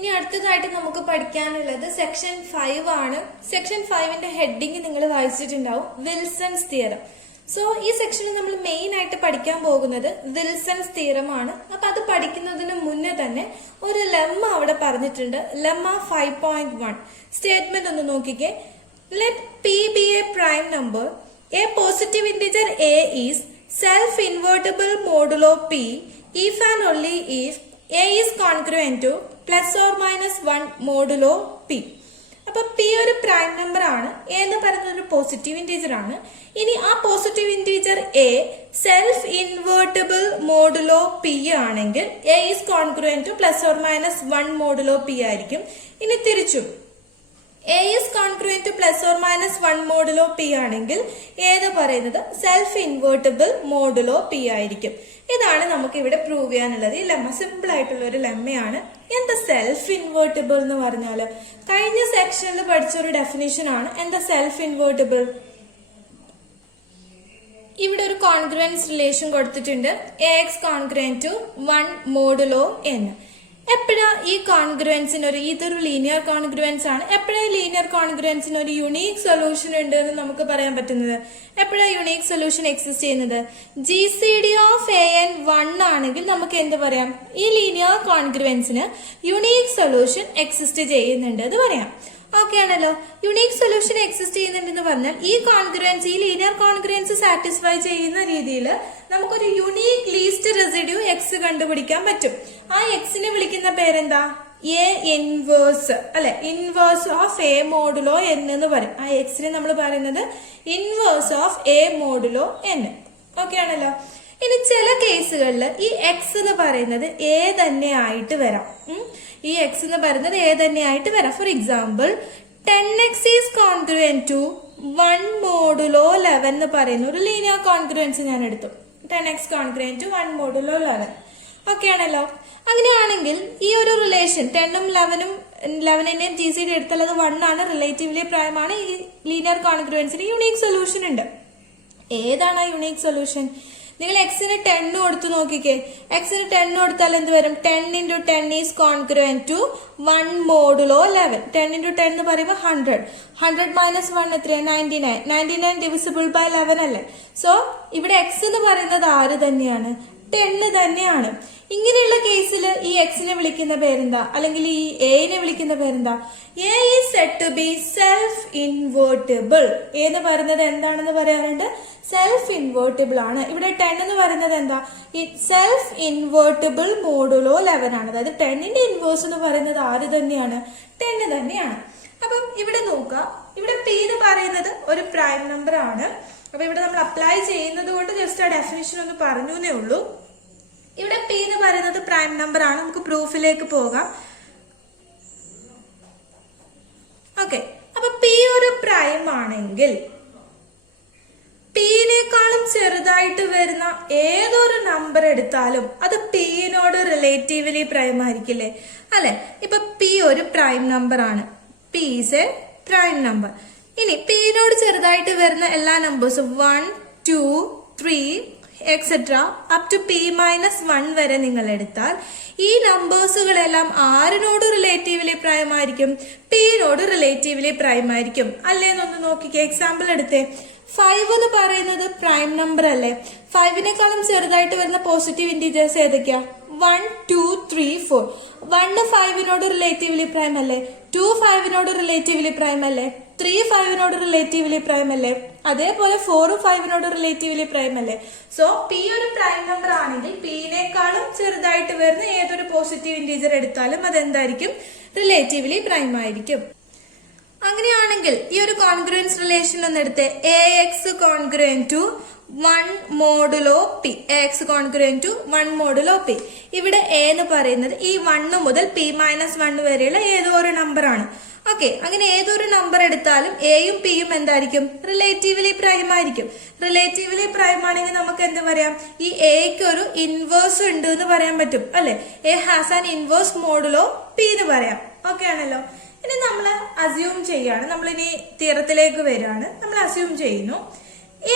ഇനി അടുത്തതായിട്ട് നമുക്ക് പഠിക്കാനുള്ളത് സെക്ഷൻ 5 ആണ്. സെക്ഷൻ 5ന്റെ ഹെഡിങ് നിങ്ങൾ വായിച്ചിട്ടുണ്ടാവും, വിൽസൺസ് തിയറം. സോ ഈ സെക്ഷനിൽ നമ്മൾ മെയിൻ ആയിട്ട് പഠിക്കാൻ പോകുന്നത് വിൽസൺസ് തിയറം ആണ്. അപ്പൊ അത് പഠിക്കുന്നതിന് മുന്നേ തന്നെ ഒരു ലെമ്മ അവിടെ പറഞ്ഞിട്ടുണ്ട്. ലെമ്മ 5.1 സ്റ്റേറ്റ്മെന്റ് ഒന്ന് നോക്കിക്കേ. Let p be a prime number. A positive integer A is self invertible modulo P if and only if a is congruent to plus or minus 1 modulo p. അപ്പൊ p ഒരു prime number ആണ്, a എന്ന് പറയുന്നത് ഒരു positive integer ആണ്. ഇനി ആ positive integer a self invertible modulo p ആണെങ്കിൽ a is congruent to plus or minus 1 modulo p ആയിരിക്കും. ഇനി തിരിച്ചും a is congruent to plus or minus 1 modulo p ആണെങ്കിൽ ഏത് പറയുന്നത് സെൽഫ് ഇൻവേർട്ടിബിൾ മോഡുലോ പി ആയിരിക്കും. ഇതാണ് നമുക്ക് ഇവിടെ പ്രൂവ് ചെയ്യാനുള്ളത്. ഈ ലെമ്മ സിമ്പിൾ ആയിട്ടുള്ള ഒരു ലെമ്മയാണ്. എന്താ സെൽഫ് ഇൻവേർട്ടിബിൾ എന്ന് പറഞ്ഞാല് കഴിഞ്ഞ സെക്ഷനിൽ പഠിച്ച ഒരു ഡെഫിനിഷൻ ആണ്. എന്താ സെൽഫ് ഇൻവേർട്ടിബിൾ? ഇവിടെ ഒരു കോൺഗ്രുവൻസ് റിലേഷൻ കൊടുത്തിട്ടുണ്ട്, A X congruent to 1 modulo N. എപ്പോഴാ ഈ കോൺഗ്രുവൻസിന് ഇതൊരു ലീനിയർ കോൺഗ്രുവൻസ് ആണ്. എപ്പോഴാ ലീനിയർ കോൺഗ്രുവൻസിന് ഒരു യുണീക് സൊല്യൂഷൻ ഉണ്ട് എന്ന് നമുക്ക് പറയാൻ പറ്റുന്നത്? എപ്പോഴാ യുണീക് സൊല്യൂഷൻ എക്സിസ്റ്റ് ചെയ്യുന്നത്? G C D of A N 1 ആണെങ്കിൽ നമുക്ക് എന്ത് പറയാം? ഈ ലീനിയർ കോൺഗ്രുവൻസിന് യുണീക് സൊല്യൂഷൻ എക്സിസ്റ്റ് ചെയ്യുന്നുണ്ട് എന്ന് പറയാം. ഓക്കെ ആണല്ലോ. യുണീക് സൊല്യൂഷൻ എക്സിസ്റ്റ് ചെയ്യുന്നുണ്ടെന്ന് പറഞ്ഞാൽ ഈ കോൺഗ്രുവൻസ്, ഈ ലീനിയർ കോൺഗ്രുവൻസ് സാറ്റിസ്ഫൈ ചെയ്യുന്ന രീതിയിൽ നമുക്കൊരു യുണീക് ലീസ്റ്റ് റെസിഡ്യൂ എക്സ് കണ്ടുപിടിക്കാൻ പറ്റും. ആ എക്സിനെ വിളിക്കുന്ന പേരെന്താ? എ ഇൻവേഴ്സ് അല്ലെ, ഇൻവേഴ്സ് ഓഫ് എ മോഡുലോ എന്ന് പറയും. ആ എക്സിനെ നമ്മൾ പറയുന്നത് inverse of A modulo N. Okay ആണല്ലോ. ഇനി ചില കേസുകളിൽ ഈ എക്സ് എന്ന് പറയുന്നത് എ തന്നെ ആയിട്ട് വരാം. ഈ എക്സ് എന്ന് പറയുന്നത് എ തന്നെ ആയിട്ട് വരാം. For example 10x is congruent to 1 modulo 11 എന്ന് പറയുന്ന ഒരു ലീനിയർ കോൺഗ്രുവൻസ് ഞാൻ എടുത്തു. 10x congruent to 1 modulo 11. Okay ആണല്ലോ. അങ്ങനെയാണെങ്കിൽ ഈ ഒരു റിലേഷൻ 10ഉം 11ന്റെയും ജി സി ഡി എടുത്താൽ അത് 1 ആണ്, റിലേറ്റീവ്ലി പ്രൈം ആണ്. ഈ ലീനിയർ കോൺഗ്രുവൻസിന് യുണീക് സൊല്യൂഷൻ ഉണ്ട്. ഏതാണ് ആ യുണീക് സൊല്യൂഷൻ? നിങ്ങൾ എക്സിന് 10 കൊടുത്തു നോക്കിക്കേ. എക്സിന് 10 കൊടുത്താൽ എന്ത് വരും? 10 into 10 is congruent to 1 modulo 11. 10 into 10 എന്ന് പറയുമ്പോൾ 100. 100 മൈനസ് 1 എത്രയാണ്? 99. 99 ഡിവിസിബിൾ ബൈ 11 അല്ലേ? സോ ഇവിടെ എക്സ് എന്ന് പറയുന്നത് ആര് തന്നെയാണ്? 10 തന്നെയാണ്. ഇങ്ങനെയുള്ള കേസിൽ ഈ എക്സിനെ വിളിക്കുന്ന പേരെന്താ? അല്ലെങ്കിൽ ഈ എനെ വിളിക്കുന്ന പേരെന്താ? A is said to be self invertible. എന്ന് പറയുന്നത് എന്താണെന്ന് പറയാറുണ്ട്? സെൽഫ് ഇൻവേർട്ടിബിൾ ആണ്. ഇവിടെ 10 എന്ന് പറയുന്നത് എന്താ? ഈ സെൽഫ് ഇൻവേർട്ടിബിൾ മോഡുലോ 11 ആണ്. അതായത് 10ന്റെ ഇൻവേഴ്സ് എന്ന് പറയുന്നത് ആര് തന്നെയാണ്? 10 തന്നെയാണ്. അപ്പം ഇവിടെ നോക്കുക, ഇവിടെ പി എന്ന് പറയുന്നത് ഒരു പ്രൈം നമ്പർ ആണ്. അപ്പൊ ഇവിടെ നമ്മൾ അപ്ലൈ ചെയ്യുന്നത് കൊണ്ട് ജസ്റ്റ് ആ ഡെഫിനിഷൻ ഒന്ന് പറഞ്ഞു എന്നേ ഉള്ളൂ. ഇവിടെ പി എന്ന് പറയുന്നത് പ്രൈം നമ്പർ ആണ്. നമുക്ക് പ്രൂഫിലേക്ക് പോകാം. ഓക്കെ, അപ്പൊ പി ഒരു പ്രൈം ആണെങ്കിൽ പിന്നേക്കാളും ചെറുതായിട്ട് വരുന്ന ഏതൊരു നമ്പർ എടുത്താലും അത് പിന്നോട് റിലേറ്റീവ്ലി പ്രൈം ആയിരിക്കില്ലേ? അല്ലെ? ഇപ്പൊ പി ഒരു പ്രൈം നമ്പർ ആണ്. P is a prime number. ഇനി പിന്നോട് ചെറുതായിട്ട് വരുന്ന എല്ലാ നമ്പേഴ്സും 1, 2, 3 etcetera up to P minus 1 വരെ നിങ്ങൾ എടുത്താൽ ഈ നമ്പേഴ്സുകളെല്ലാം ആരിനോട് റിലേറ്റീവ്ലി പ്രൈം ആയിരിക്കും? പിന്നോട് റിലേറ്റീവ്ലി പ്രൈം ആയിരിക്കും. അല്ലേന്നൊന്ന് നോക്കിക്കേ. എക്സാമ്പിൾ എടുത്തേ. 5 എന്ന് പറയുന്നത് പ്രൈം നമ്പർ അല്ലേ? 5നേക്കാളും ചെറുതായിട്ട് വരുന്ന പോസിറ്റീവ് ഇന്റീജേഴ്സ് ഏതൊക്കെയാ? 1, 2, 3, 4. 1 5നോട് റിലേറ്റീവ്ലി പ്രൈം അല്ലേ? 2 5നോട് റിലേറ്റീവ്ലി പ്രൈം അല്ലേ? 3 5നോട് റിലേറ്റീവ്ലി പ്രൈം അല്ലേ? അതേപോലെ 4 5നോട് റിലേറ്റീവ്ലി പ്രൈം അല്ലേ? സോ പി ഒരു പ്രൈം നമ്പർ ആണെങ്കിൽ പിന്നേക്കാളും ചെറുതായിട്ട് വരുന്ന ഏതൊരു പോസിറ്റീവ് ഇന്റീജർ എടുത്താലും അതെന്തായിരിക്കും? റിലേറ്റീവ്ലി പ്രൈം ആയിരിക്കും. അങ്ങനെയാണെങ്കിൽ ഈ ഒരു കോൺഗ്രുവൻസ് റിലേഷൻ ഒന്ന് എടുത്ത് A X congruent to 1 modulo P. X congruent to 1 modulo P. ഇവിടെ എ എന്ന് പറയുന്നത് ഈ 1 മുതൽ പി മൈനസ് 1 വരെയുള്ള ഏതോ ഒരു നമ്പർ ആണ്. ഓക്കെ, അങ്ങനെ ഏതൊരു നമ്പർ എടുത്താലും എയും പിയും എന്തായിരിക്കും? റിലേറ്റീവ്ലി പ്രൈം ആയിരിക്കും. റിലേറ്റീവ്ലി പ്രൈം ആണെങ്കിൽ നമുക്ക് എന്ത് പറയാം? ഈ എക്ക് ഒരു ഇൻവേഴ്സ് ഉണ്ട് എന്ന് പറയാൻ പറ്റും അല്ലെ? A has an inverse modulo P എന്ന് പറയാം. ഓക്കെ ആണല്ലോ. ഇനി നമ്മൾ അസ്യൂം ചെയ്യാണ്. നമ്മളിനി തിയറത്തിലേക്ക് വരികയാണ്. നമ്മൾ അസ്യൂം ചെയ്യുന്നു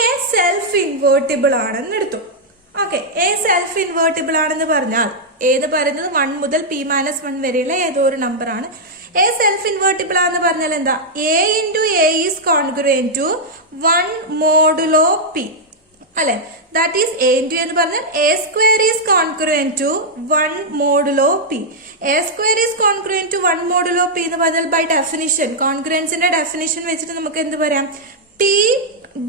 എ സെൽഫ് ഇൻവേർട്ടിബിൾ ആണെന്ന് എടുത്തു. ഓക്കെ, എ സെൽഫ് ഇൻവേർട്ടിബിൾ ആണെന്ന് പറഞ്ഞാൽ ഏത് പറയുന്നത് 1 മുതൽ p-1 വരെയുള്ള ഏതോ ഒരു നമ്പർ ആണ്. എ സെൽഫ് ഇൻവേർട്ടിബിൾ ആണെന്ന് പറഞ്ഞാൽ എന്താ? A into A is congruent to 1 modulo P അല്ലെ. ദാറ്റ് ഈസ് എ ഇൻറ്റു എന്ന് പറഞ്ഞാൽ A square is congruent to 1 modulo P. A square is congruent to 1 modulo P എന്ന് പറഞ്ഞാൽ ബൈ ഡെഫിനിഷൻ, കോൺഗ്രുവൻസിന്റെ ഡെഫിനിഷൻ വെച്ചിട്ട് നമുക്ക് എന്ത് പറയാം? P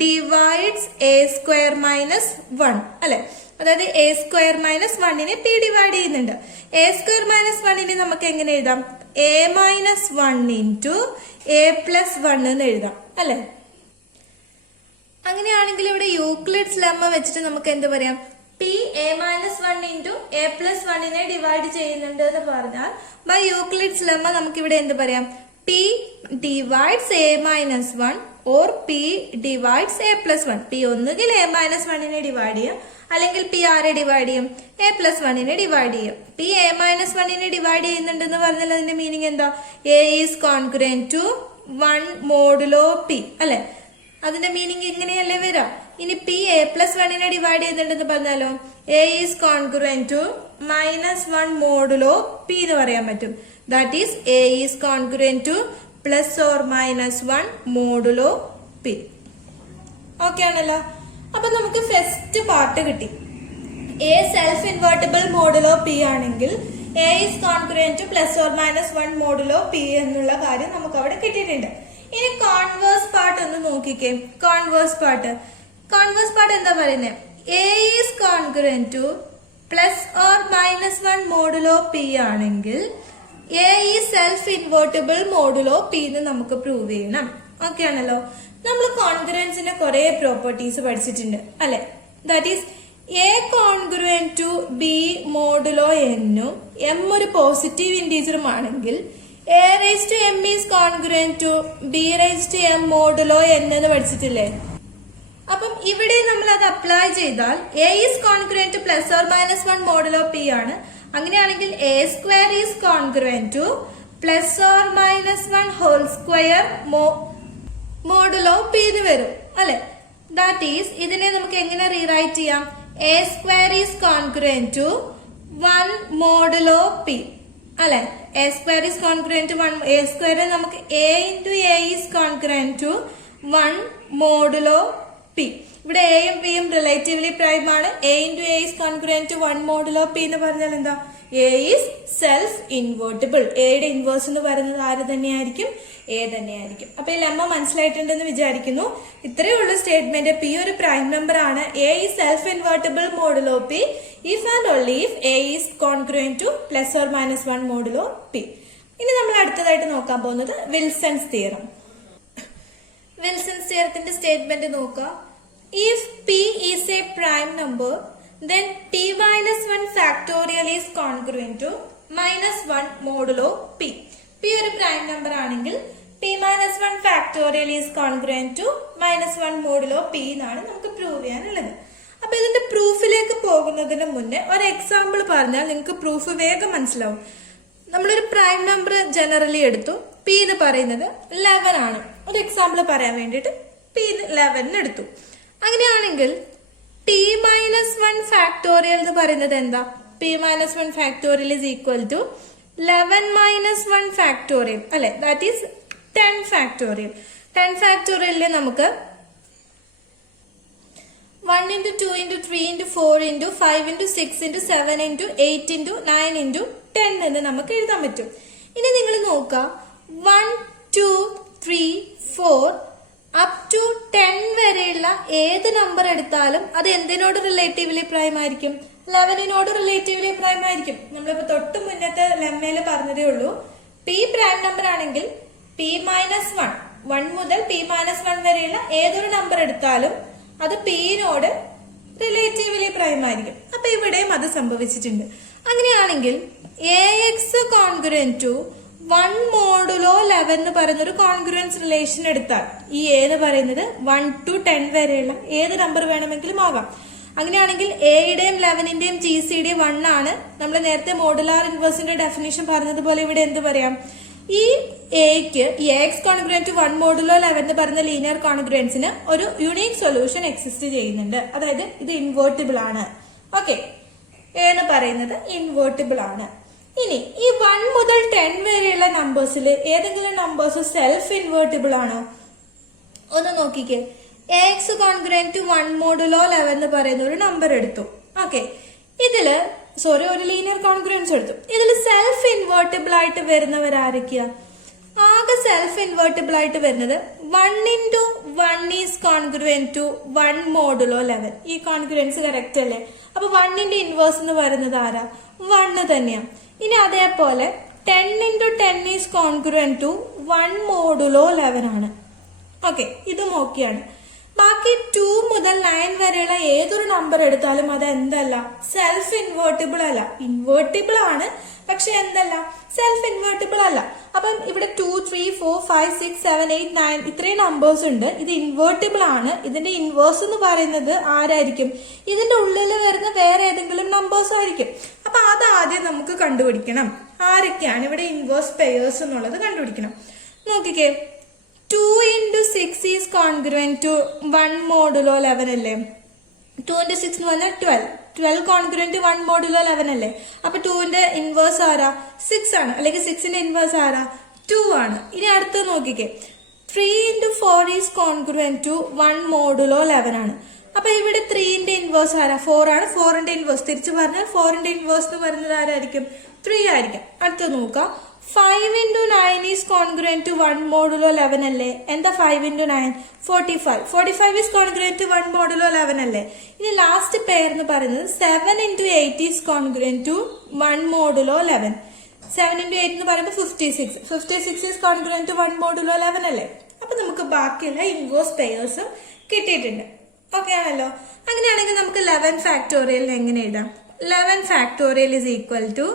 divides a square minus 1 അല്ലെ. അതായത് എ സ്ക്വയർ മൈനസ് 1നെ പി ഡിവൈഡ് ചെയ്യുന്നുണ്ട്. എ സ്ക്വയർ മൈനസ് 1നെ നമുക്ക് എങ്ങനെ എഴുതാം? A minus 1 into a plus 1 എന്ന് എഴുതാം അല്ലെ. അങ്ങനെയാണെങ്കിൽ ഇവിടെ യൂക്ലിഡ്സ് ലെമ്മ വെച്ചിട്ട് നമുക്ക് എന്ത് പറയാം? P A minus 1 into a plus 1നെ ഡിവൈഡ് ചെയ്യുന്നുണ്ട് എന്ന് പറഞ്ഞാൽ ബൈ യൂക്ലിഡ്സ് ലെമ്മ നമുക്ക് ഇവിടെ എന്ത് പറയാം? P divides A minus 1 or P divides A plus 1. P ഒന്നുകിൽ എ മൈനസ് 1നെ ഡിവൈഡ് ചെയ്യും, അല്ലെങ്കിൽ പി ആരെ ഡിവൈഡ് ചെയ്യും? എ പ്ലസ് 1നെ ഡിവൈഡ് ചെയ്യും. പി എ മൈനസ് 1നെ ഡിവൈഡ് ചെയ്യുന്നുണ്ടെന്ന് പറഞ്ഞാൽ അതിന്റെ മീനിങ് എന്താ? A is congruent to 1 modulo P അല്ലെ. അതിന്റെ മീനിങ് ഇങ്ങനെയല്ലേ വരാം. ഇനി പി എ പ്ലസ് 1നെ ഡിവൈഡ് ചെയ്യുന്നുണ്ടെന്ന് പറഞ്ഞാലോ A is congruent to -1 modulo P എന്ന് പറയാൻ പറ്റും. That is a is congruent to plus or -1 modulo p. Okay ആണല്ലോ. അപ്പൊ നമുക്ക് ഫസ്റ്റ് പാർട്ട് കിട്ടി. A self invertible modulo p ആണെങ്കിൽ a is congruent to plus or -1 modulo p എന്നുള്ള കാര്യം നമുക്ക് അവിടെ കിട്ടിയിട്ടുണ്ട്. ഇനി കോൺവേഴ്സ് പാർട്ട് ഒന്ന് നോക്കിക്കേ. കോൺവേഴ്സ് പാർട്ട് എന്താ പറയുന്നത്? A is congruent to plus or -1 modulo p ആണെങ്കിൽ എ ഈ സെൽഫ് ഇൻവേർട്ടിബിൾ മോഡുലോ പി എന്ന് നമുക്ക് പ്രൂവ് ചെയ്യണം. ഓക്കെ ആണല്ലോ. നമ്മൾ കോൺഗ്രുവൻസിന്റെ കുറെ പ്രോപ്പർട്ടീസ് പഠിച്ചിട്ടുണ്ട് അല്ലെ. That is A congruent to B modulo എന്നും എം ഒരു പോസിറ്റീവ് ഇൻറ്റീജറും ആണെങ്കിൽ A raise to M is congruent to B raise to M modulo N എന്ന് പഠിച്ചിട്ടില്ലേ? അപ്പം ഇവിടെ നമ്മൾ അത് അപ്ലൈ ചെയ്താൽ A is congruent to plus or -1 modulo P ആണ്. അങ്ങനെയാണെങ്കിൽ A square is congruent to plus or -1 whole square modulo P എന്ന് വരും അല്ലെ. ദാറ്റ് ഈസ് ഇതിനെ നമുക്ക് എങ്ങനെ റീറൈറ്റ് ചെയ്യാം? A square is congruent to 1 modulo P അല്ലെ. A square is congruent to 1. A square നമുക്ക് a into A is congruent to 1 modulo P. ഇവിടെ എയും പിയും റിലേറ്റീവ്ലി പ്രൈം ആണ്. A into A is congruent to 1 modulo P എന്ന് പറഞ്ഞാൽ എന്താ? A is self invertible. എയുടെ ഇൻവേഴ്സ് എന്ന് പറയുന്നത് ആര് തന്നെയായിരിക്കും? എ തന്നെയായിരിക്കും. അപ്പൊ ഈ ലെമ്മ മനസ്സിലായിട്ടുണ്ടെന്ന് വിചാരിക്കുന്നു. ഇത്രയേ ഉള്ളൂ സ്റ്റേറ്റ്മെന്റ്. പി ഒരു പ്രൈം നമ്പർ ആണ്. A is self invertible modulo P if and only if A is congruent to plus or -1 modulo P. ഇനി നമ്മൾ അടുത്തതായിട്ട് നോക്കാൻ പോകുന്നത് വിൽസൺസ് തിയറം. വിൽസൺസ് തിയറത്തിന്റെ സ്റ്റേറ്റ്മെന്റ് നോക്കുക. If p is a prime number, then p-1 factorial is congruent to -1 modulo p. p ഒരു prime number ആണെങ്കിൽ p-1 factorial is congruent to -1 modulo p എന്നാണ് നമുക്ക് പ്രൂവ് ചെയ്യാനുള്ളത്. അപ്പൊ ഇതിന്റെ പ്രൂഫിലേക്ക് പോകുന്നതിന് മുന്നേ ഒരു എക്സാമ്പിൾ പറഞ്ഞാൽ നിങ്ങൾക്ക് പ്രൂഫ് വേഗം മനസ്സിലാവും. നമ്മളൊരു പ്രൈം നമ്പർ ജനറലി എടുത്തു. p എന്ന് പറയുന്നത് 11 ആണ്. ഒരു എക്സാമ്പിൾ പറയാൻ വേണ്ടിയിട്ട് p 11 എടുത്തു. അങ്ങനെയാണെങ്കിൽ p-1 ഫാക്ടോറിയൽ എന്ന് പറയുന്നത് എന്താ? p-1 factorial is equal to 11 - 1 factorial അല്ലെ. That is 10 factorial. 10 ഫാക്ടോറിയലിൽ നമുക്ക് 1 × 2 × 3 × 4 × 5 × 6 × 7 × 8 × 9 × 10 എന്ന് നമുക്ക് എഴുതാൻ പറ്റും. ഇനി നിങ്ങൾ നോക്കുക. 1 2 3 4 അപ് ടു 10 വരെയുള്ള ഏത് നമ്പർ എടുത്താലും അത് എന്തിനോട് റിലേറ്റീവ്ലി പ്രൈം ആയിരിക്കും? 11നോട് റിലേറ്റീവ്ലി പ്രൈം ആയിരിക്കും. നമ്മളിപ്പോ തൊട്ട് മുന്നത്തെ ലെമ്മയില് പറഞ്ഞതേ ഉള്ളൂ. പി പ്രൈം നമ്പർ ആണെങ്കിൽ p-1 1 മുതൽ p-1 വരെയുള്ള ഏതൊരു നമ്പർ എടുത്താലും അത് പിന്നോട് റിലേറ്റീവ്ലി പ്രൈം ആയിരിക്കും. അപ്പൊ ഇവിടെയും അത് സംഭവിച്ചിട്ടുണ്ട്. അങ്ങനെയാണെങ്കിൽ AX കോൺഗ്രുവന്റ് ടു 1 മോഡുലോ 11 എന്ന് പറയുന്ന ഒരു കോൺഗ്രുവൻസ് റിലേഷൻ എടുത്താൽ ഈ എന്ന് പറയുന്നത് 1 to 10 വരെയുള്ള ഏത് നമ്പർ വേണമെങ്കിലും ആകാം. അങ്ങനെയാണെങ്കിൽ എയുടെയും 11ന്റെയും GCയുടെയും 1 ആണ്. നമ്മൾ നേരത്തെ മോഡുലാർ ഇൻവേഴ്സിന്റെ ഡെഫിനേഷൻ പറഞ്ഞതുപോലെ ഇവിടെ എന്ത് പറയാം? ഈ എക്ക് ഈ AX കോൺഗ്രുവന്റ് ടു 1 മോഡുലോ 11 എന്ന് പറയുന്ന ലീനിയർ കോൺഗ്രുവൻസിന് ഒരു യുണീക് സൊല്യൂഷൻ എക്സിസ്റ്റ് ചെയ്യുന്നുണ്ട്. അതായത് ഇത് ഇൻവേർട്ടിബിൾ ആണ്. ഓക്കെ, എ എന്ന് പറയുന്നത് ഇൻവേർട്ടിബിൾ ആണ്. ഇനി ഈ 1 മുതൽ 10 വരെയുള്ള നമ്പേഴ്സിൽ ഏതെങ്കിലും നമ്പേഴ്സ് സെൽഫ് ഇൻവേർട്ടിബിൾ ആണോ? ഒന്ന് നോക്കിക്കേ. എക്സ് കോൺഗ്രന്റ് 1 മോഡുലോ 11 എന്ന് പറയുന്ന ഒരു നമ്പർ എടുത്തു. ഓക്കെ, ഇതില് ഒരു ലീനിയർ കോൺഗ്രൻസ് എടുത്തു. ഇതിൽ സെൽഫ് ഇൻവേർട്ടിബിൾ ആയിട്ട് വരുന്നവരാരൊക്കെയാ? ആകെ സെൽഫ് ഇൻവേർട്ടിബിൾ ആയിട്ട് വരുന്നത് 1 into 1 is congruent to 1 modulo 11. ഈ കോൺഗ്രൻസ് കറക്റ്റ് അല്ലേ? അപ്പൊ 1 ഇൻവേഴ്സ് എന്ന് പറയുന്നത് ആരാ? 1 തന്നെയാണ്. ഇനി അതേപോലെ 10 into 10 is congruent to 1 modulo 11 ആണ്. ഓക്കെ, ഇതും ഓക്കെയാണ്. ബാക്കി 2 മുതൽ 9 വരെയുള്ള ഏതൊരു നമ്പർ എടുത്താലും അത് എന്തല്ല? സെൽഫ് ഇൻവേർട്ടിബിൾ അല്ല. ഇൻവേർട്ടിബിൾ ആണ്, പക്ഷെ എന്തല്ല? സെൽഫ് ഇൻവേർട്ടിബിൾ അല്ല. അപ്പം ഇവിടെ 2, 3, 4, 5, 6, 7, 8, 9 ഇത്രയും നമ്പേഴ്സ് ഉണ്ട്. ഇത് ഇൻവേർട്ടിബിൾ ആണ്. ഇതിന്റെ ഇൻവേഴ്സ് എന്ന് പറയുന്നത് ആരായിരിക്കും? ഇതിന്റെ ഉള്ളിൽ വരുന്ന വേറെ ഏതെങ്കിലും നമ്പേഴ്സ് ആയിരിക്കും. അപ്പൊ അത് ആദ്യം നമുക്ക് കണ്ടുപിടിക്കണം. ആരൊക്കെയാണ് ഇവിടെ ഇൻവേഴ്സ് പെയേഴ്സ് എന്നുള്ളത് കണ്ടുപിടിക്കണം. നോക്കിക്കേ, 2 into 6 is congruent to 1 modulo 11 അല്ലേ? 2 into 6 എന്ന് പറഞ്ഞാൽ 12 കോൺഗ്രുവന്റ് 1 മോഡുലോ 11 അല്ലേ? അപ്പൊ 2ന്റെ ഇൻവേഴ്സ് ആരാ? 6 ആണ്. അല്ലെങ്കിൽ 6ന്റെ ഇൻവേഴ്സ് ആരാ? 2 ആണ്. ഇനി അടുത്ത് നോക്കിക്കേ, 3 into 4 is congruent to 1 modulo 11 ആണ്. അപ്പൊ ഇവിടെ 3ന്റെ ഇൻവേഴ്സ് ആരാ? 4 ആണ്. 4ന്റെ ഇൻവേഴ്സ് തിരിച്ചു പറഞ്ഞാൽ 4ന്റെ ഇൻവേഴ്സ് എന്ന് പറയുന്നത് ആരായിരിക്കും? 3 ആയിരിക്കും. അടുത്ത് നോക്കാം, 5 into 9 is congruent to 1 modulo 11 അല്ലേ? എന്താ 5 into 9? 45. 45 is congruent to 1 modulo 11 അല്ലേ? ഇനി ലാസ്റ്റ് പെയർ എന്ന് പറയുന്നത് 7 into 8 is congruent to 1 modulo 11. 7 into 8 എന്ന് പറയുമ്പോൾ 56. 56 ഈസ് കോൺഗ്രുവന്റ് ടു 1 മോഡുലോ 11 അല്ലേ? അപ്പൊ നമുക്ക് ബാക്കിയുള്ള ഇൻവേഴ്സ് പെയേഴ്സും കിട്ടിയിട്ടുണ്ട്. ഓക്കെ ആണല്ലോ? അങ്ങനെയാണെങ്കിൽ നമുക്ക് 11 ഫാക്ടോറിയൽ എങ്ങനെ എഴുതാം? 11 ഫാക്ടോറിയൽ ഈസ് ഈക്വൽ ടു,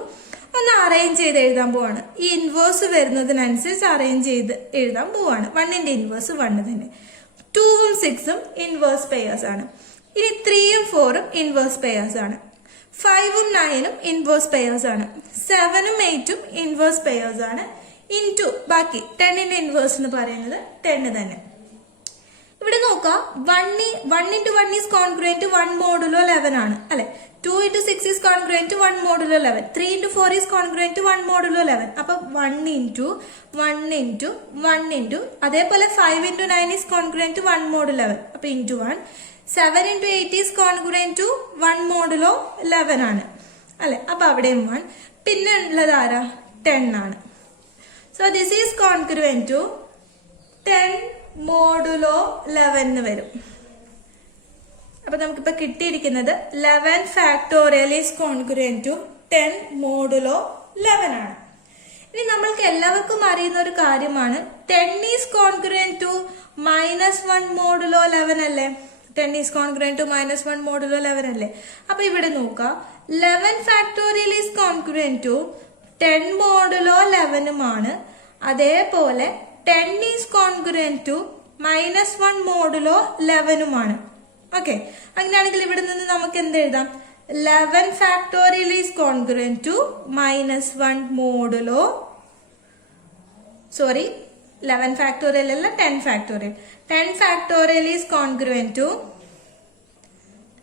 ഒന്ന് അറേഞ്ച് ചെയ്ത് എഴുതാൻ പോവാണ്. ഈ ഇൻവേഴ്സ് വരുന്നതിനനുസരിച്ച് അറേഞ്ച് ചെയ്ത് എഴുതാൻ പോവാണ്. 1ന്റെ ഇൻവേഴ്സ് 1 തന്നെ. 2ഉം 6ഉം ഇൻവേഴ്സ് പെയേഴ്സ് ആണ്. ഇനി 3ഉം 4ഉം ഇൻവേഴ്സ് പെയേഴ്സ് ആണ്. 5ഉം 9ഉം ഇൻവേഴ്സ് പെയേഴ്സ് ആണ്. 7ഉം 8ഉം ഇൻവേഴ്സ് പെയേഴ്സ് ആണ്. ഇൻറ്റു ബാക്കി 10ന്റെ ഇൻവേഴ്സ് എന്ന് പറയുന്നത് 10 തന്നെ. ഇവിടെ നോക്കാം, 1 into 1 is congruent to 1 modulo 11 ആണ് അല്ലെ? 2 into 6 is congruent to 1 modulo 11. 3 into 4 is congruent to 1 modulo 11. അപ്പൊ 1 into 1 into 1 into അതേപോലെ 5 into 9 is congruent to 1 modulo 11. അപ്പൊ into 1. 7 into 8 is congruent to 1 modulo 11 ആണ് അല്ലെ? അപ്പൊ അവിടെയും 1. പിന്നെ ഉള്ളത് ആരാ? 10 ആണ്. So this is congruent to 10 modulo 11 വരും. അപ്പൊ നമുക്കിപ്പോ കിട്ടിയിരിക്കുന്നത് 11 factorial is congruent to 10 modulo 11 ആണ്. ഇനി നമ്മൾക്ക് എല്ലാവർക്കും അറിയുന്ന ഒരു കാര്യമാണ് 10 ഈസ് കോൺഗ്രുവന്റ് ടു -1 മോഡുലോ 11 അല്ലേ? 10 ഈസ് കോൺഗ്രുവന്റ് ടു -1 മോഡുലോ 11 അല്ലേ? അപ്പൊ ഇവിടെ നോക്കാം, 11 factorial is congruent to 10 modulo 11 അതേപോലെ 10 is congruent to -1 modulo 11 okay, അങ്ങനെയാണെങ്കിൽ ഇവിടെ നിന്ന് നമുക്ക് എന്ത് എഴുതാം? 11 factorial is congruent to -1 modulo 11 factorial അല്ല, 10 factorial. 10 factorial is congruent to,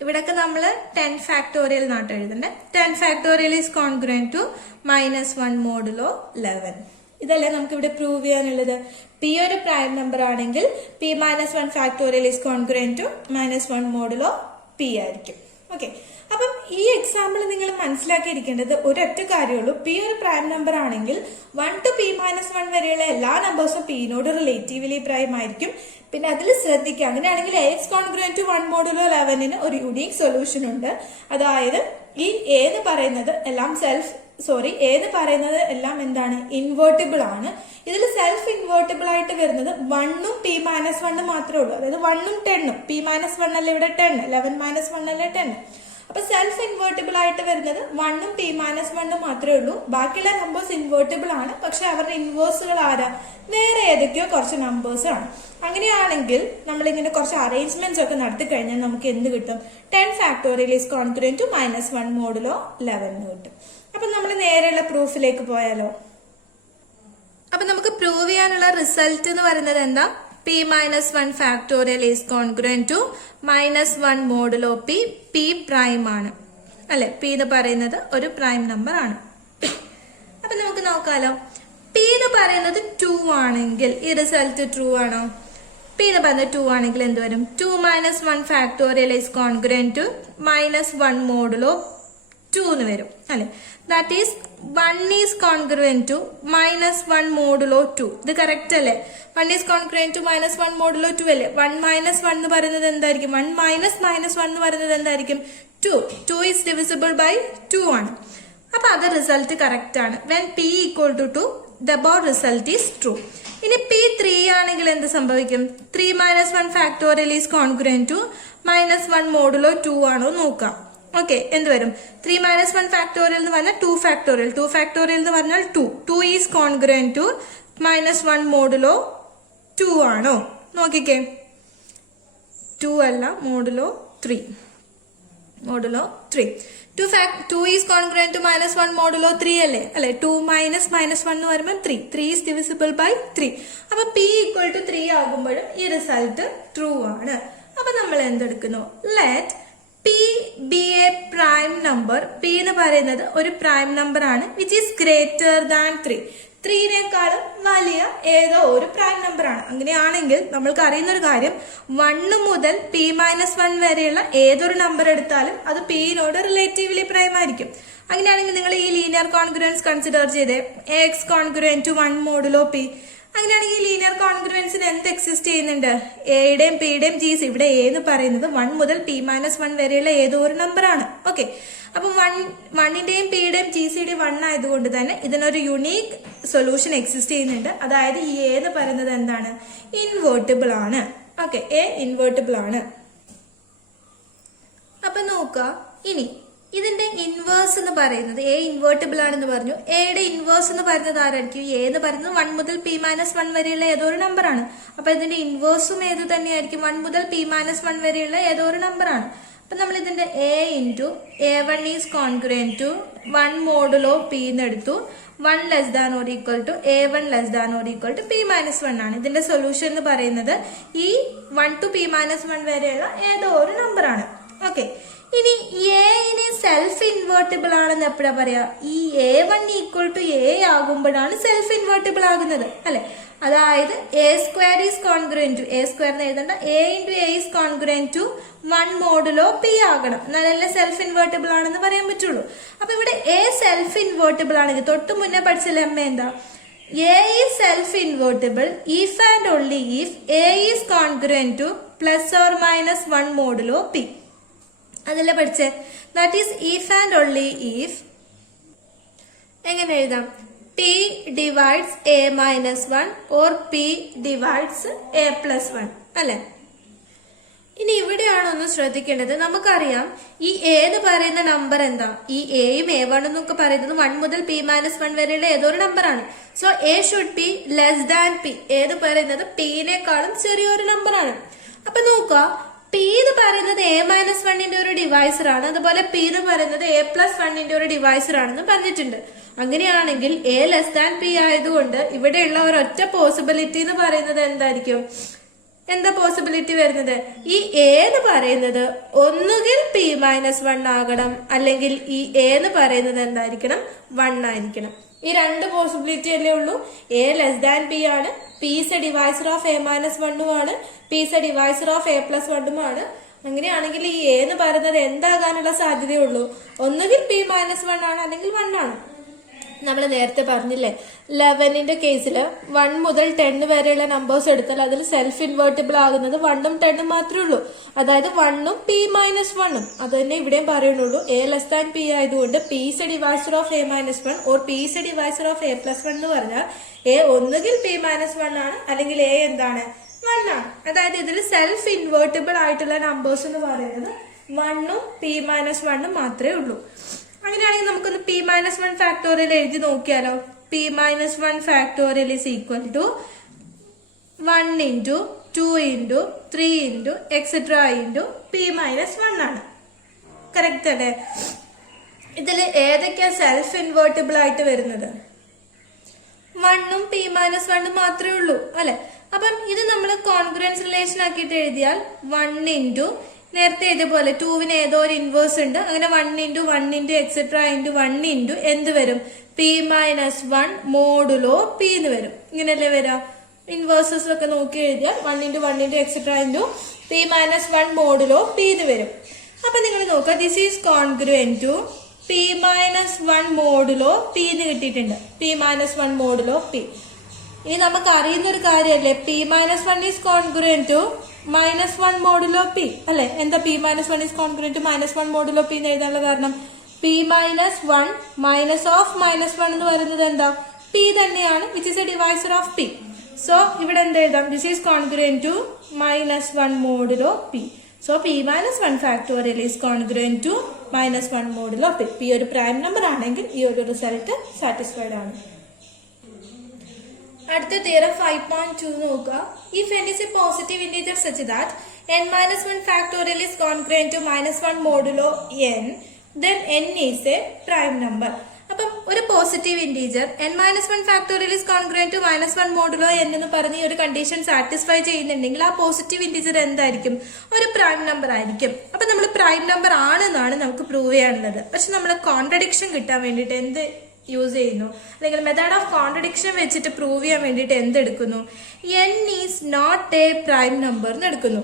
ഇവിടൊക്കെ നമ്മൾ 10 ഫാക്ടോറിയൽ നാട്ട് എഴുതണ്ടേ. 10 factorial is congruent to -1 modulo 11. ഇതല്ലേ നമുക്ക് ഇവിടെ പ്രൂവ് ചെയ്യാനുള്ളത്. പി ഒരു പ്രൈം നമ്പർ ആണെങ്കിൽ p -1 factorial is congruent to -1 modulo p ആയിരിക്കും. ഓക്കെ, അപ്പം ഈ എക്സാമ്പിൾ നിങ്ങൾ മനസ്സിലാക്കിയിരിക്കേണ്ടത് ഒരൊറ്റ കാര്യമുള്ളൂ. പി ഒരു പ്രൈം നമ്പർ ആണെങ്കിൽ 1 to p -1 വരെയുള്ള എല്ലാ നമ്പേഴ്സും പിന്നോട് റിലേറ്റീവ്ലി പ്രൈം ആയിരിക്കും. പിന്നെ അതിൽ ശ്രദ്ധിക്കുക, അങ്ങനെയാണെങ്കിൽ AX കോൺഗ്രുവന്റ് ടു 1 മോഡുലോ 11 ഒരു യുണീക് സൊല്യൂഷൻ ഉണ്ട്. അതായത് ഈ ഏന്ന് പറയുന്നത് എന്താണ്? ഇൻവേർട്ടിബിൾ ആണ്. ഇതിൽ സെൽഫ് ഇൻവേർട്ടിബിൾ ആയിട്ട് വരുന്നത് 1ഉം p -1 മാത്രമേ ഉള്ളൂ. അതായത് 1ഉം 10ഉം. p -1 അല്ല ഇവിടെ 10, 11 -1 അല്ലേ 10. അപ്പൊ സെൽഫ് ഇൻവേർട്ടിബിൾ ആയിട്ട് വരുന്നത് 1ഉം p -1 മാത്രമേ ഉള്ളൂ. ബാക്കിയുള്ള നമ്പേഴ്സ് ഇൻവേർട്ടിബിൾ ആണ്, പക്ഷെ അവരുടെ ഇൻവേഴ്സുകൾ ആരാ? വേറെ ഏതൊക്കെയോ കുറച്ച് നമ്പേഴ്സ് ആണ്. അങ്ങനെയാണെങ്കിൽ നമ്മളിങ്ങനെ കുറച്ച് അറേഞ്ച്മെന്റ്സ് ഒക്കെ നടത്തി കഴിഞ്ഞാൽ നമുക്ക് എന്ത് കിട്ടും? 10 factorial is congruent to -1 modulo 11 കിട്ടും. അപ്പൊ നമ്മൾ നേരെയുള്ള പ്രൂഫിലേക്ക് പോയാലോ? അപ്പൊ നമുക്ക് പ്രൂവ് ചെയ്യാനുള്ള റിസൾട്ട് എന്ന് പറയുന്നത് എന്താ? p -1 factorial is congruent to -1 modulo p prime ആണ് അല്ലെ. പി എന്ന് പറയുന്നത് ഒരു പ്രൈം നമ്പർ ആണ്. അപ്പൊ നമുക്ക് നോക്കാലോ. പി എന്ന് പറയുന്നത് 2 ആണെങ്കിൽ ഈ റിസൾട്ട് ട്രൂ ആണോ? പി എന്ന് പറയുന്നത് 2 ആണെങ്കിൽ എന്ത് വരും? 2 minus 1 factorial is congruent to -1 modulo 2 എന്ന് വരും അല്ലെ. That is 1 is congruent to -1 modulo 2. ഇത് കറക്റ്റ് അല്ലേ? 1 ഈസ് കോൺഗ്രന്റ് ടു -1 മോഡുലോ 2 അല്ലേ. 1 മൈനസ് 1 എന്ന് പറയുന്നത് എന്തായിരിക്കും? 1 മൈനസ് -1 എന്ന് പറയുന്നത് എന്തായിരിക്കും? 2. 2 ഈസ് ഡിവിസിബിൾ ബൈ 2 ആണ്. അപ്പൊ അത് റിസൾട്ട് കറക്റ്റ് ആണ്. When P equal to 2 the above result is true. ഇനി പി 3 ആണെങ്കിൽ എന്ത് സംഭവിക്കും? 3 minus 1 factorial is congruent to -1 modulo 2 ആണോ നോക്കാം. ഓക്കെ, എന്ത് വരും? 3 മൈനസ് 1 ഫാക്ടോറിയൽ എന്ന് പറഞ്ഞാൽ 2 ഫാക്ടോറിയൽ. 2 ഫാക്ടോറിയൽ എന്ന് പറഞ്ഞാൽ 2. 2 ഈസ് കോൺഗ്രന്റ് ടു -1 മോഡുലോ 2 ആണോ നോക്കിക്കേ. 2 അല്ല, modulo 3. Modulo 3. 2 is congruent to -1 modulo 3 അല്ലേ. 2 മൈനസ് -1 എന്ന് പറയുമ്പോൾ 3. 3 ഈസ് ഡിവിസിബിൾ ബൈ 3. അപ്പൊ പി ഈക്വൽ ടു 3 ആകുമ്പോഴും ഈ റിസൾട്ട് ട്രൂ ആണ്. അപ്പൊ നമ്മൾ എന്തെടുക്കുന്നു? Let p be a prime number. P എന്ന് പറയുന്നത് ഒരു പ്രൈം നമ്പർ ആണ് വിച്ച് ഈസ് ഗ്രേറ്റർ ദാൻ 3. 3നേക്കാളും വലിയ ഏതോ ഒരു പ്രൈം നമ്പർ ആണ്. അങ്ങനെയാണെങ്കിൽ നമ്മൾക്ക് അറിയുന്ന ഒരു കാര്യം, 1 മുതൽ p-1 വരെയുള്ള ഏതൊരു നമ്പർ എടുത്താലും അത് പിന്നോട് റിലേറ്റീവ്ലി പ്രൈം ആയിരിക്കും. അങ്ങനെയാണെങ്കിൽ നിങ്ങൾ ഈ ലീനിയർ കോൺഗ്രുവൻസ് കൺസിഡർ ചെയ്തേ. X congruent to 1 modulo P. അങ്ങനെയാണെങ്കിൽ ലീനിയർ കോൺഗ്രുവൻസിന് എന്ത് എക്സിസ്റ്റ് ചെയ്യുന്നുണ്ട്? എയുടെയും പിയുടെയും ജീസ്. ഇവിടെ എ എന്ന് പറയുന്നത് 1 മുതൽ p-1 വരെയുള്ള ഏതോ ഒരു നമ്പർ ആണ്. ഓക്കെ, അപ്പൊ 1ന്റെയും പിയുടെയും ജിസിയുടെയും 1 ആയതുകൊണ്ട് തന്നെ ഇതിനൊരു യുണീക് സൊല്യൂഷൻ എക്സിസ്റ്റ് ചെയ്യുന്നുണ്ട്. അതായത് ഈ എ എന്ന് പറയുന്നത് എന്താണ്? ഇൻവേർട്ടിബിൾ ആണ്. ഓക്കെ, എ ഇൻവേർട്ടിബിൾ ആണ്. അപ്പൊ നോക്കുക, ഇനി ഇതിന്റെ ഇൻവേഴ്സ് എന്ന് പറയുന്നത് എ ഇൻവേർട്ടിബിൾ ആണെന്ന് പറഞ്ഞു. എയുടെ ഇൻവേഴ്സ് എന്ന് പറയുന്നത് ആരായിരിക്കും? എ എന്ന് പറയുന്നത് 1 മുതൽ p-1 വരെയുള്ള ഏതോ ഒരു നമ്പർ ആണ്. അപ്പൊ ഇതിന്റെ ഇൻവേഴ്സും ഏത് തന്നെയായിരിക്കും? 1 മുതൽ p-1 വരെയുള്ള ഏതോ ഒരു നമ്പർ ആണ്. അപ്പൊ നമ്മൾ ഇതിന്റെ A into a1 is congruent to 1 modulo P എന്ന് എടുത്തു. 1 less than or equal to a1 less than or equal to p-1 ആണ്. ഇതിന്റെ സൊല്യൂഷൻ എന്ന് പറയുന്നത് ഈ 1 ടു p-1 വരെയുള്ള ഏതോ ഒരു നമ്പർ ആണ്. ഓക്കെ, ഇനി എനെ സെൽഫ് ഇൻവേർട്ടിബിൾ ആണെന്ന് എപ്പോഴാ പറയാ? ഈ a1 ഈക്വൽ ടു a ആകുമ്പോഴാണ് സെൽഫ് ഇൻവേർട്ടിബിൾ ആകുന്നത് അല്ലെ. അതായത് a square is congruent to, a square എന്ന് എഴുതണ്ട, a into A is congruent to 1 modulo p ആകണം. എന്നാലല്ലേ സെൽഫ് ഇൻവേർട്ടിബിൾ ആണെന്ന് പറയാൻ പറ്റുള്ളൂ. അപ്പൊ ഇവിടെ എ സെൽഫ് ഇൻവേർട്ടിബിൾ ആണെങ്കിൽ തൊട്ട് മുന്നേ പഠിച്ചില്ല അമ്മ എന്താ? A is self invertible if and only if A is congruent to +or-1 modulo P. അതല്ലേ പഠിച്ചേ? That is if and only if. എങ്ങനെ എഴുതാം? p divides a-1 or p divides a+1 അല്ലെ. ഇനി ഇവിടെയാണ് ഒന്ന് ശ്രദ്ധിക്കേണ്ടത്. നമുക്കറിയാം ഈ എ എന്ന് പറയുന്ന നമ്പർ എന്താ? ഈ എയും a1 എന്നൊക്കെ പറയുന്നത് 1 മുതൽ p-1 വരെയുള്ള ഏതോ ഒരു നമ്പർ ആണ്. So A should be less than P. ഏത് പറയുന്നത് പിന്നേക്കാളും ചെറിയൊരു നമ്പർ ആണ്. അപ്പൊ നോക്കുക, പി എന്ന് പറയുന്നത് a-1ന്റെ ഒരു ഡിവൈസർ ആണ്. അതുപോലെ പി എന്ന് പറയുന്നത് a+1ന്റെ ഒരു ഡിവൈസർ ആണെന്ന് പറഞ്ഞിട്ടുണ്ട്. അങ്ങനെയാണെങ്കിൽ എ ലെസ് ദാൻ പി ആയതുകൊണ്ട് ഇവിടെയുള്ള ഒരൊറ്റ പോസിബിലിറ്റി എന്ന് പറയുന്നത് എന്തായിരിക്കും? എന്താ പോസിബിലിറ്റി വരുന്നത്? ഈ എ എന്ന് പറയുന്നത് ഒന്നുകിൽ p-1 ആകണം, അല്ലെങ്കിൽ ഈ എ എന്ന് പറയുന്നത് എന്തായിരിക്കണം? 1 ആയിരിക്കണം. ഈ രണ്ട് പോസിബിലിറ്റി അല്ലേ ഉള്ളൂ. എ ലെസ് ദാൻ പി ആണ്, P is a divisor of a-1 ആണ്, P is a divisor of a+1 ആണ്. അങ്ങനെയാണെങ്കിൽ ഈ എ എന്ന് പറയുന്നത് എന്താകാനുള്ള സാധ്യതയുള്ളൂ? ഒന്നുകിൽ p-1 ആണ്, അല്ലെങ്കിൽ 1 ആണ്. നമ്മൾ നേരത്തെ പറഞ്ഞില്ലേ 11ന്റെ കേസിൽ 1 മുതൽ 10 വരെയുള്ള നമ്പേഴ്സ് എടുത്താൽ അതിൽ സെൽഫ് ഇൻവേർട്ടിബിൾ ആകുന്നത് 1ഉം 10ഉം മാത്രമേ ഉള്ളൂ. അതായത് 1ഉം p-1ഉം. അത് തന്നെ ഇവിടെയും പറയുന്നുള്ളൂ. എ ലെസ് ദാൻ പി ആയതുകൊണ്ട് P is a divisor of a-1 or P is a divisor of a+1 എന്ന് പറഞ്ഞാൽ എ ഒന്നുകിൽ p-1 ആണ്, അല്ലെങ്കിൽ എ എന്താണ്? 1 ആണ്. അതായത് ഇതിൽ സെൽഫ് ഇൻവേർട്ടിബിൾ ആയിട്ടുള്ള നമ്പേഴ്സ് എന്ന് പറയുന്നത് 1ഉം p-1ഉം മാത്രമേ ഉള്ളൂ. അങ്ങനെയാണെങ്കിൽ നമുക്കൊന്ന് p-1 ഫാക്ടോറിയൽ എഴുതി നോക്കിയാലോ. p-1 factorial is equal to 1 into 2 into 3 into etcetera into p-1 ആണ്. കറക്റ്റ് അല്ലേ? ഇതിൽ ഏതൊക്കെയാ സെൽഫ് ഇൻവേർട്ടിബിൾ ആയിട്ട് വരുന്നത്? 1ഉം p-1ഉം മാത്രമേ ഉള്ളൂ അല്ലെ. അപ്പം ഇത് നമ്മൾ കോൺഗ്രൻസ് റിലേഷൻ ആക്കിയിട്ട് എഴുതിയാൽ 1 ഇൻറ്റു നേരത്തെ ഇതുപോലെ 2വിന് ഏതോ ഒരു ഇൻവേഴ്സ് ഉണ്ട്, അങ്ങനെ 1 into 1 into etcetera into 1 into എന്ത് വരും, പി മൈനസ് 1 മോഡുലോ പി എന്ന് വരും. ഇങ്ങനെയല്ലേ വരാം. ഇൻവേഴ്സസ് ഒക്കെ നോക്കി എഴുതിയാൽ 1 into 1 into etcetera into P minus 1 modulo P എന്ന് വരും. അപ്പൊ നിങ്ങൾ നോക്കുക, this is congruent to P minus 1 modulo P എന്ന് കിട്ടിയിട്ടുണ്ട്. P minus 1 modulo P. ഇനി നമുക്ക് അറിയുന്ന ഒരു കാര്യമല്ലേ, P minus 1 is congruent to minus 1 modulo P അല്ലെ. എന്താ P minus 1 is congruent to minus 1 modulo P എന്ന് എഴുതാനുള്ള കാരണം, P minus 1 minus of minus 1 എന്ന് പറയുന്നത് എന്താ, പി തന്നെയാണ്, which is a divisor of P. So ഇവിടെ എന്ത് എഴുതാം, this is congruent to minus 1 modulo P. So P minus 1 factorial is congruent to minus 1 modulo P. P ഒരു prime number ആണെങ്കിൽ ഈ ഒരു റിസൾട്ട് സാറ്റിസ്ഫൈഡ് ആണ്. അടുത്ത തിയറം 5.2 നോക്കുക. If n is a positive integer such that n minus 1 factorial is congruent to minus 1 modulo n, then n is a prime number. അപ്പം ഒരു positive integer n minus 1 factorial is congruent to minus 1 modulo n എന്ന് പറഞ്ഞ് ഈ ഒരു condition satisfy ചെയ്യുന്നുണ്ടെങ്കിൽ ആ positive integer എന്തായിരിക്കും, ഒരു പ്രൈം നമ്പർ ആയിരിക്കും. അപ്പൊ നമ്മൾ പ്രൈം നമ്പർ ആണെന്നാണ് നമുക്ക് പ്രൂവ് ചെയ്യാനുള്ളത്. പക്ഷെ നമ്മൾ കോൺട്രഡിക്ഷൻ കിട്ടാൻ വേണ്ടിയിട്ട് എന്ത് യൂസ് ചെയ്യുന്നു, അല്ലെങ്കിൽ മെത്തേഡ് ഓഫ് കോൺട്രഡിക്ഷൻ വെച്ചിട്ട് പ്രൂവ് ചെയ്യാൻ വേണ്ടിയിട്ട് എന്തെടുക്കുന്നു, n is not a prime number എന്ന് എടുക്കുന്നു.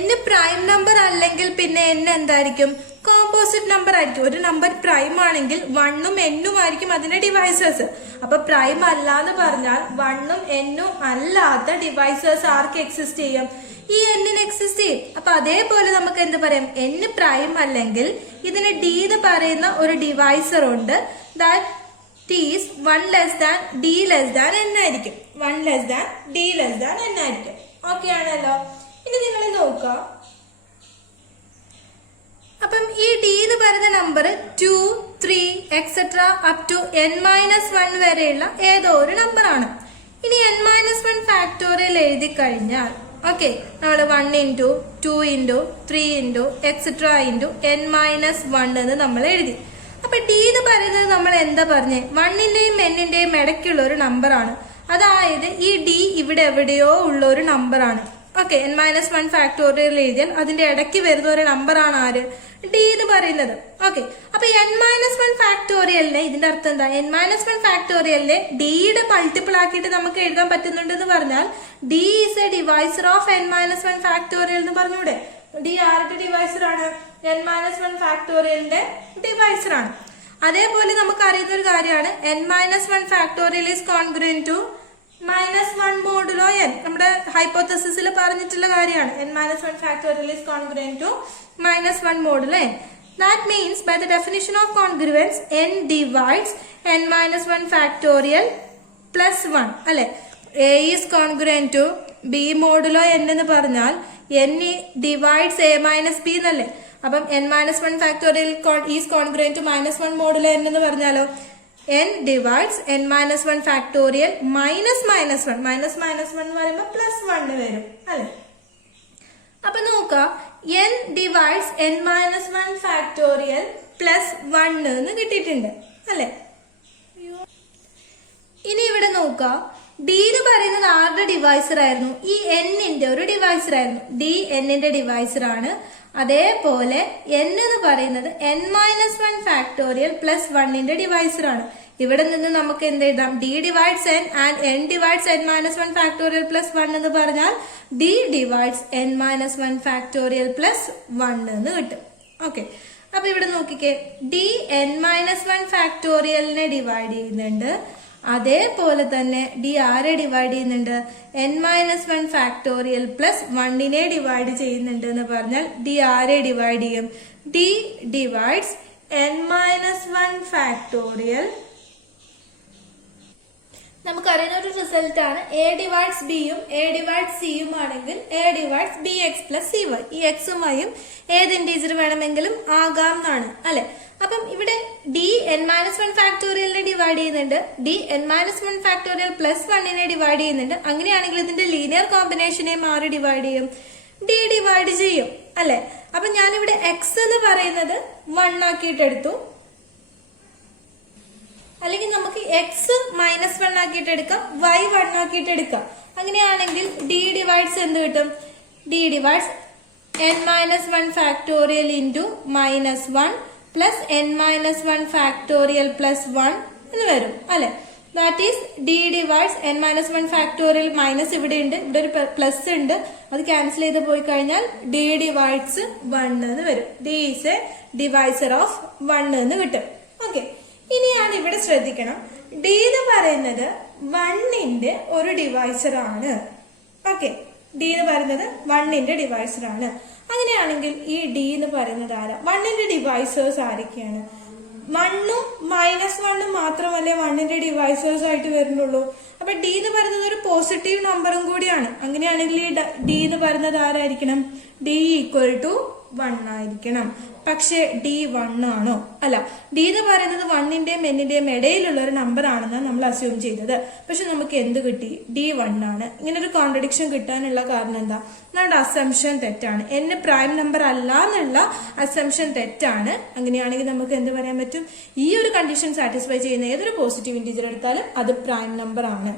n പ്രൈം നമ്പർ അല്ലെങ്കിൽ പിന്നെ n എന്തായിരിക്കും, കോമ്പോസിറ്റ് നമ്പർ ആയിരിക്കും. ഒരു നമ്പർ പ്രൈം ആണെങ്കിൽ 1ഉം n ആയിരിക്കും അതിന്റെ ഡിവൈസേഴ്സ്. അപ്പൊ പ്രൈം അല്ല എന്ന് പറഞ്ഞാൽ 1ഉം n അല്ലാത്ത ഡിവൈസേഴ്സ് ആർക്ക് എക്സിസ്റ്റ് ചെയ്യും, ഈ n എക്സിസ്റ്റ് ചെയ്യും. അപ്പൊ അതേപോലെ നമുക്ക് എന്ത് പറയാം, n പ്രൈം അല്ലെങ്കിൽ ഇതിന് d എന്ന് പറയുന്ന ഒരു ഡിവൈസർ ഉണ്ട്, that is 1 less than d less than n ആയിരിക്കും. 1 less than d less than n ആയിരിക്കും. ഓക്കെ ആണല്ലോ. ഇനി നിങ്ങൾ നോക്കുക, അപ്പം ഈ d എന്ന് പറയുന്ന നമ്പർ 2, 3 etcetera up to n minus 1 വരെയുള്ള ഏതോ ഒരു നമ്പർ ആണ്. ഇനി n മൈനസ് 1 ഫാക്ടോറിയൽ എഴുതി കഴിഞ്ഞാൽ ഓക്കെ, നമ്മൾ 1 into 2 into 3 into etcetera into n minus 1 എന്ന് നമ്മൾ എഴുതി. അപ്പൊ d എന്ന് പറയുന്നത് നമ്മൾ എന്താ പറഞ്ഞേ, 1ന്റെയും n-ന്റെയും ഇടയ്ക്കുള്ള ഒരു നമ്പർ ആണ്. അതായത് ഈ d ഇവിടെ എവിടെയോ ഉള്ള ഒരു നമ്പർ ആണ്. ഓക്കെ, n മൈനസ് 1 ഫാക്ടോറിയൽ എഴുതിയാൽ അതിന്റെ ഇടയ്ക്ക് വരുന്ന ഒരു നമ്പർ ആണ് ആര്, d എന്ന് പറയുന്നത്. ഓക്കെ, അപ്പൊ n മൈനസ് 1 ഫാക്ടോറിയലിനെ, ഇതിന്റെ അർത്ഥം എന്താ, n മൈനസ് 1 ഫാക്ടോറിയലിനെ ഡിയുടെ മൾട്ടിപ്പിൾ ആക്കിയിട്ട് നമുക്ക് എഴുതാൻ പറ്റുന്നുണ്ടെന്ന് പറഞ്ഞാൽ d is A divisor of n minus 1 factorial എന്ന് പറഞ്ഞൂടെ. d ആരുടെ ഡിവൈസർ ആണ്, n മൈനസ് 1 ഫാക്ടോറിയലിന്റെ ഡിവൈസർ ആണ്. അതേപോലെ നമുക്ക് അറിയുന്ന ഒരു കാര്യമാണ് n minus 1 factorial is congruent to minus 1 modulo n. നമ്മുടെ ഹൈപ്പോത്തസിസിൽ പറഞ്ഞിട്ടുള്ള കാര്യമാണ്, n minus 1 factorial is congruent to minus 1 modulo n. That means by the definition of congruence n divides n minus 1 factorial plus 1 അല്ലെ. a is congruent to b modulo n എന്ന് പറഞ്ഞാൽ n divides a minus b എന്നല്ലേ. അപ്പം n minus 1 factorial is congruent to minus 1 modulo n എന്ന് പറഞ്ഞാലോ n divides n minus 1 factorial minus minus 1, minus minus 1 എന്ന് പറയുമ്പോൾ plus 1 വരും അല്ലെ. അപ്പൊ നോക്ക, n divides n minus 1 factorial plus 1 എന്ന് കിട്ടിയിട്ടുണ്ട് അല്ലെ. ഇനി ഇവിടെ നോക്ക, d എന്ന് പറയുന്നത് ആരുടെ ഡിവൈസർ ആയിരുന്നു, ഈ n-ന്റെ ഒരു ഡിവൈസർ ആയിരുന്നു. d n-ന്റെ ഡിവൈസർ ആണ്. അതേപോലെ n എന്ന് പറയുന്നത് n മൈനസ് 1 ഫാക്ടോറിയൽ പ്ലസ് 1ന്റെ ഡിവൈസർ ആണ്. ഇവിടെ നിന്ന് നമുക്ക് എന്ത് എഴുതാം, d divides n and n divides n minus 1 factorial plus 1 എന്ന് പറഞ്ഞാൽ d divides n minus 1 factorial plus 1 എന്ന് കിട്ടും. ഓക്കെ, അപ്പൊ ഇവിടെ നോക്കിക്കേ, d n മൈനസ് 1 ഫാക്ടോറിയലിനെ ഡിവൈഡ് ചെയ്യുന്നുണ്ട്. അതേപോലെ തന്നെ d ആരെ ഡിവൈഡ് ചെയ്യുന്നുണ്ട്, n മൈനസ് 1 ഫാക്ടോറിയൽ പ്ലസ് 1നെ ഡിവൈഡ് ചെയ്യുന്നുണ്ട് എന്ന് പറഞ്ഞാൽ d ആരെ ഡിവൈഡ് ചെയ്യും, d divides n minus 1 factorial. നമുക്കറിയുന്ന ഒരു റിസൾട്ട് ആണ് a ഡിവൈഡ്സ് ബിയും a ഡിവൈഡ്സ് സിയും ആണെങ്കിൽ a divides b x plus c y. ഈ എക്സും വൈയും ഏത് ഇന്റീജർ വേണമെങ്കിലും ആകാം എന്നാണ് അല്ലെ. അപ്പം ഇവിടെ d n മൈനസ് 1 ഫാക്ടോറിയലിനെ ഡിവൈഡ് ചെയ്യുന്നുണ്ട്, d n minus 1 factorial plus 1നെ ഡിവൈഡ് ചെയ്യുന്നുണ്ട്. അങ്ങനെയാണെങ്കിൽ ഇതിന്റെ ലീനിയർ കോമ്പിനേഷനെയും ആര് ഡിവൈഡ് ചെയ്യും, d ഡിവൈഡ് ചെയ്യും അല്ലെ. അപ്പൊ ഞാനിവിടെ x എന്ന് പറയുന്നത് 1 ആക്കിയിട്ട് എടുത്തു, അല്ലെങ്കിൽ നമുക്ക് x മൈനസ് 1 ആക്കിയിട്ട് എടുക്കാം, y 1 ആക്കിയിട്ട് എടുക്കാം. അങ്ങനെയാണെങ്കിൽ d ഡിവൈഡ്സ് എന്ത് കിട്ടും, d divides n minus 1 factorial into minus 1 plus n minus 1 factorial plus 1 എന്ന് വരും അല്ലെ. That is d divides n minus 1 factorial minus ഇവിടെ ഉണ്ട്, ഇവിടെ ഒരു പ്ലസ് ഉണ്ട്, അത് ക്യാൻസൽ ചെയ്ത് പോയി കഴിഞ്ഞാൽ d divides 1 എന്ന് വരും. d is a divisor of 1 എന്ന് കിട്ടും. ഓക്കെ, ഇനിയാണ് ഇവിടെ ശ്രദ്ധിക്കണം, d എന്ന് പറയുന്നത് 1ന്റെ ഒരു ഡിവൈസർ ആണ്. ഓക്കെ, d എന്ന് പറയുന്നത് 1ന്റെ ഡിവൈസർ ആണ്. അങ്ങനെയാണെങ്കിൽ ഈ d എന്ന് പറയുന്നത് ആരാ? 1ന്റെ ഡിവൈസേഴ്സ് ആരൊക്കെയാണ്? 1ഉം -1ഉം മാത്രമല്ലേ 1ന്റെ ഡിവൈസേഴ്സ് ആയിട്ട് വരുന്നുള്ളൂ. അപ്പൊ d എന്ന് പറയുന്നത് ഒരു പോസിറ്റീവ് നമ്പറും കൂടിയാണ്. അങ്ങനെയാണെങ്കിൽ ഈ d എന്ന് പറയുന്നത് ആരായിരിക്കണം? d ഈക്വൽ ടു 1 ആയിരിക്കണം. പക്ഷെ d 1 ആണോ? അല്ല, d എന്ന് പറയുന്നത് 1ന്റെയും n-ന്റെയും ഇടയിലുള്ള ഒരു നമ്പർ ആണെന്നാണ് നമ്മൾ അസ്യൂം ചെയ്തത്. പക്ഷെ നമുക്ക് എന്ത് കിട്ടി? d 1 ആണ്. ഇങ്ങനെ ഒരു കോൺട്രഡിക്ഷൻ കിട്ടാനുള്ള കാരണം എന്താ? നമ്മുടെ അസംഷൻ തെറ്റാണ്. n പ്രൈം നമ്പർ അല്ല എന്നുള്ള അസംഷൻ തെറ്റാണ്. അങ്ങനെയാണെങ്കിൽ നമുക്ക് എന്ത് പറയാൻ പറ്റും? ഈ ഒരു കണ്ടീഷൻ സാറ്റിസ്ഫൈ ചെയ്യുന്ന ഏതൊരു പോസിറ്റീവ് ഇന്റീജർ എടുത്താലും അത് പ്രൈം നമ്പർ ആണ്.